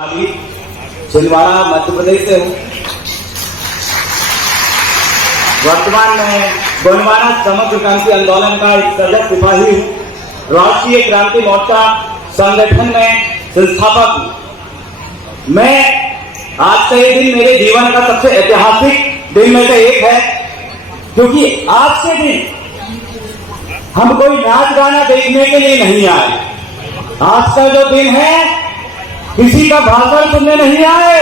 अभी छिंदवाड़ा मध्य प्रदेश से हूँ। वर्तमान में गोंडवाना समग्र क्रांति आंदोलन का एक सजग सिपाही हूँ। राष्ट्रीय क्रांति मोर्चा संगठन में संस्थापक हूँ। मैं आज का ये दिन मेरे जीवन का सबसे ऐतिहासिक दिन में से एक है, क्योंकि आज के दिन हम कोई नाच गाना देखने के लिए नहीं आए। आज का जो दिन है किसी का भाषण सुनने नहीं आए।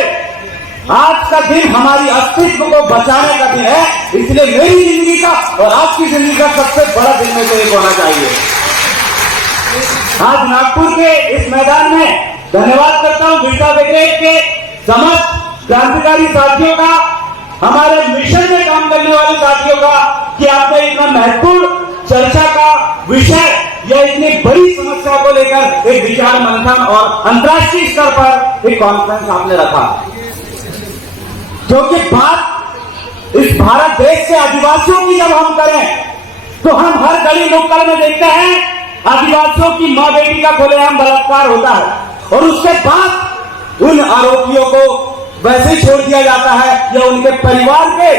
आज का दिन हमारी अस्तित्व को बचाने का दिन है, इसलिए मेरी जिंदगी का और आपकी जिंदगी का सबसे बड़ा दिन में से एक होना चाहिए। आज नागपुर के इस मैदान में धन्यवाद करता हूं बिरसा ब्रिगेड के समस्त क्रांतिकारी साथियों का, हमारे मिशन में काम करने वाले साथियों का, कि आपने इतना महत्वपूर्ण चर्चा का विषय या इतनी बड़ी समस्या को लेकर एक विचार मंथन और अंतर्राष्ट्रीय स्तर पर एक कॉन्फ्रेंस आपने रखा। क्योंकि बात इस भारत देश के आदिवासियों की जब हम करें तो हम हर गली नुक्कड़ में देखते हैं आदिवासियों की मां बेटी का खुलेआम बलात्कार होता है, और उसके बाद उन आरोपियों को वैसे ही छोड़ दिया जाता है या उनके परिवार के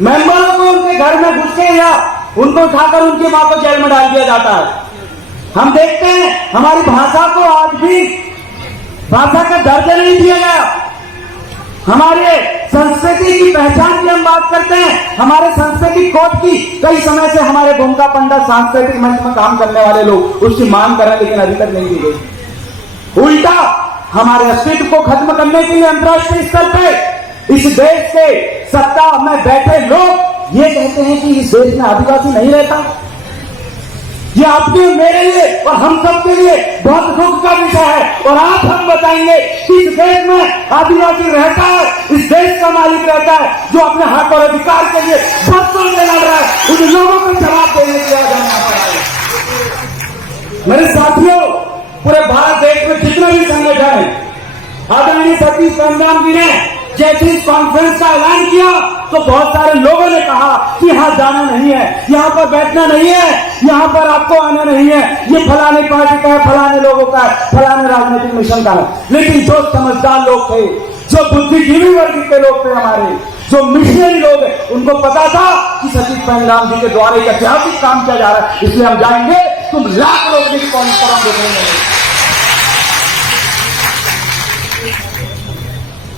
मेंबरों को उनके घर में घुस के या उनको उठाकर उनकी मां को जेल में डाल दिया जाता है। हम देखते हैं हमारी भाषा को आज भी भाषा का दर्जा नहीं दिया गया। हमारे संस्कृति की पहचान की हम बात करते हैं, हमारे संस्कृति कोड की कई समय से हमारे भूमिका पंडित सांस्कृतिक मंच में काम करने वाले लोग उसकी मांग कर रहे हैं, लेकिन अभी तक नहीं दी गई। उल्टा हमारे अस्तित्व को खत्म करने के लिए अंतर्राष्ट्रीय स्तर पर इस देश के सत्ता में बैठे लोग ये कहते हैं कि इस देश में आदिवासी नहीं रहता। ये आपके मेरे लिए और हम सब के लिए बहुत दुख का विषय है, और आज हम बताएंगे कि इस देश में आदिवासी रहता है, इस देश का मालिक रहता है, जो अपने हक और अधिकार के लिए बरसों से लड़ रहा है। उन लोगों को जवाब देने के लिए जाना पड़ा है। मेरे साथियों, पूरे भारत देश में जितने भी संगठन है, आदरणीय सतीश पंजाब जी ने जैसे इस कॉन्फ्रेंस का ऐलान किया तो बहुत सारे लोगों ने कहा कि यहाँ जाना नहीं है, यहाँ पर बैठना नहीं है, यहाँ पर आपको आना नहीं है, ये फलाने पार्टी का है, फलाने लोगों का है, फलाने राजनीतिक मिशन का है। लेकिन जो समझदार लोग थे, जो बुद्धिजीवी वर्ग के लोग थे, हमारे जो मिशनरी लोग हैं, उनको पता था कि सतीश पंजाब जी के द्वारा एक ऐतिहासिक काम किया जा रहा है, इसलिए हम जाएंगे। तुम लाख लोग की कॉन्फ्रेंस देखेंगे।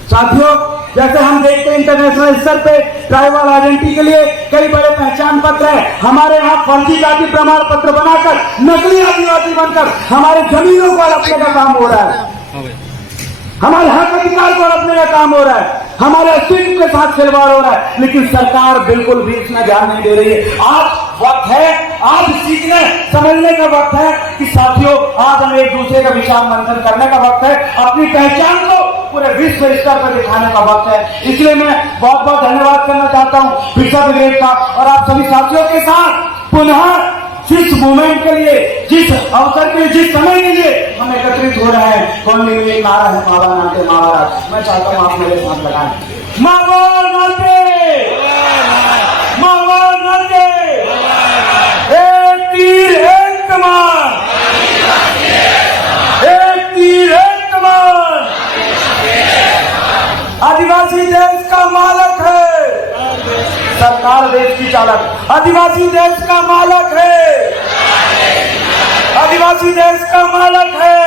साथियों, जैसे हम देखते हैं इंटरनेशनल स्तर पे ट्राइबल आइडेंटिटी के लिए कई बड़े पहचान पत्र है। हमारे यहाँ फर्जी जाति प्रमाण पत्र बनाकर नकली आदिवासी बनकर हमारे जमीनों को हड़पने का काम हो रहा है, हमारे हक अधिकार को हड़पने का काम हो रहा है, हमारे अस्तित्व के साथ खिलवाड़ हो रहा है, लेकिन सरकार बिल्कुल भी इसमें ध्यान नहीं दे रही है। आज वक्त है, आज सीखने समझने का वक्त है कि साथियों, आज हमें एक दूसरे का विचार मंथन करने का वक्त है, अपनी पहचान को पूरे विश्व स्तर पर दिखाने का वक्त है। इसलिए मैं बहुत बहुत धन्यवाद करना चाहता हूँ बिरसा ब्रिगेड का और आप सभी साथियों के साथ पुनः जिस मूवमेंट के लिए, जिस अवसर के लिए, जिस समय के लिए हम एकत्रित हो रहे हैं। कौन एक नारा है, मावा नाते महाराज। मैं चाहता हूँ आप मेरे साथ लगाएं, मावा नाते, मावा नाते, एक तीर एक कमान, एक तीर एक कमान। आदिवासी देश का मालक है, सरकार देश की चालक। आदिवासी देश का मालक है, आदिवासी देश का मालक है।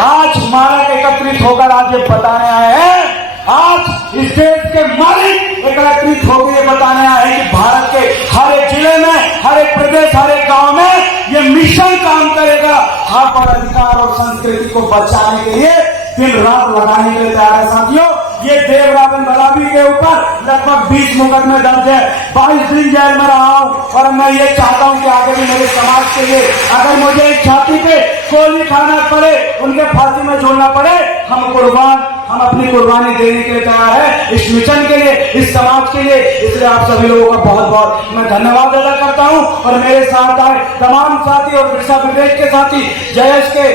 आज मालक एकत्रित होकर आज ये बताने आए हैं, आज इस देश के मालिक एकत्रित होकर ये बताने आए हैं कि भारत के हर एक जिले में, हर एक प्रदेश, हर एक गांव में ये मिशन काम करेगा हक और अधिकार और संस्कृति को बचाने के लिए, दिन रात लगाने के लिए तैयार है। साथियों, ये देवराजन बलाबी के ऊपर लगभग 20 मुकदमे दर्ज है, 22 दिन जेल में रहा हूं, और मैं ये चाहता हूं कि आगे भी मेरे समाज के लिए अगर मुझे एक छाती पे गोली खाना पड़े, उनके फांसी में झूलना पड़े, हम अपनी कुर्बानी देने के लिए तैयार है, इस मिशन के लिए, इस समाज के लिए। इसलिए आप सभी लोगों का बहुत बहुत मैं धन्यवाद अदा करता हूं। और मेरे साथ आए तमाम साथी और बिरसा ब्रिगेड के साथी, जयेश के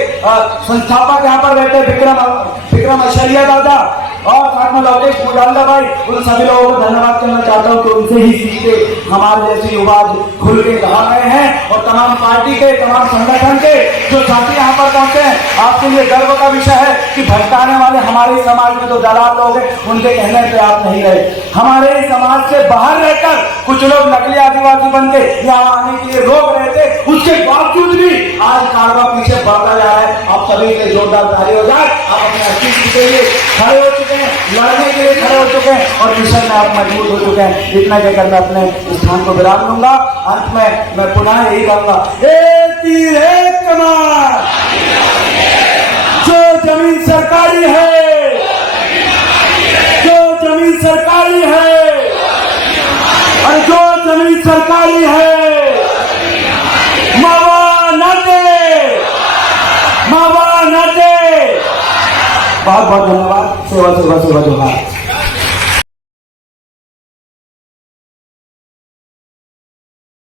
संस्थापक यहाँ पर बैठे विक्रम ऐश्वर्या दादा, और साथ में लोकेश मुजालदा भाई, उन सभी लोगों को धन्यवाद करना चाहता हूँ कि उनसे ही सीख के हमारे जैसे युवा खुल के कहा गए हैं। और तमाम पार्टी के, तमाम संगठन के जो साथी यहाँ पर पहुंचे हैं, आपके लिए गर्व का विषय है कि भटकाने वाले हमारे समाज में जो दलाल लोग हैं, उनके कहने पे आप नहीं रहे। हमारे समाज से बाहर रहकर कुछ लोग नकली आदिवासी बन के यहाँ आने के लिए रोक रहे थे, उसके बावजूद भी आज कारवा पीछे बढ़ता जा रहा है। आप सभी के जोरदार ताली हो जाए। आप अपने अस्तित्व के लिए खड़े हो चुके हैं, लड़ने के लिए खड़े हो चुके हैं और मिशन में आप मजबूत हो चुके हैं। इतना कहकर मैं अपने स्थान को विराम लूंगा। अंत में मैं पुनः यही कहूंगा, एक तीर एक कमान, जो जमीन सरकारी है, जो जमीन सरकारी है, और जो जमीन सरकारी है, मावा न दे, मावा न दे। बहुत बहुत धन्यवाद। सेवा सेवा सेवा जोहार।